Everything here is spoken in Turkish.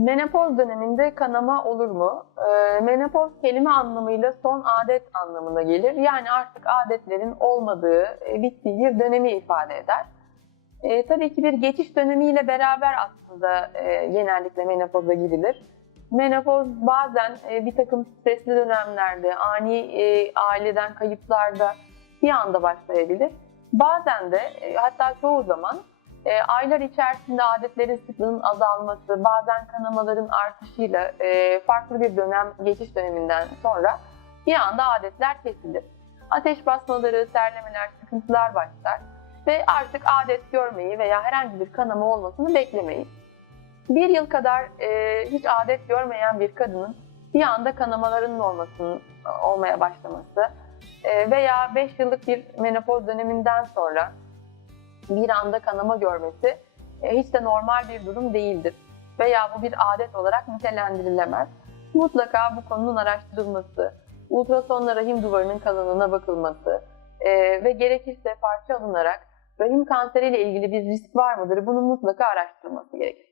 Menopoz döneminde kanama olur mu? Ee, menopoz kelime anlamıyla son adet anlamına gelir. Yani artık adetlerin olmadığı, e, bittiği bir dönemi ifade eder. E, tabii ki bir geçiş dönemiyle beraber aslında e, genellikle menopoza girilir. Menopoz bazen e, bir takım stresli dönemlerde, ani e, aileden kayıplarda bir anda başlayabilir. Bazen de e, hatta çoğu zaman e, aylar içerisinde adetlerin sıklığının azalması, bazen kanamaların artışıyla e, farklı bir dönem, geçiş döneminden sonra bir anda adetler kesilir. Ateş basmaları, terlemeler, sıkıntılar başlar ve artık adet görmeyi veya herhangi bir kanama olmasını beklemeyiz. Bir yıl kadar e, hiç adet görmeyen bir kadının bir anda kanamalarının olmasının olmaya başlaması e, veya 5 yıllık bir menopoz döneminden sonra bir anda kanama görmesi e, hiç de normal bir durum değildir. Veya bu bir adet olarak nitelendirilemez. Mutlaka bu konunun araştırılması, ultrasonla rahim duvarının kalınlığına bakılması e, ve gerekirse parça alınarak rahim kanseriyle ilgili bir risk var mıdır bunun mutlaka araştırılması gerekir.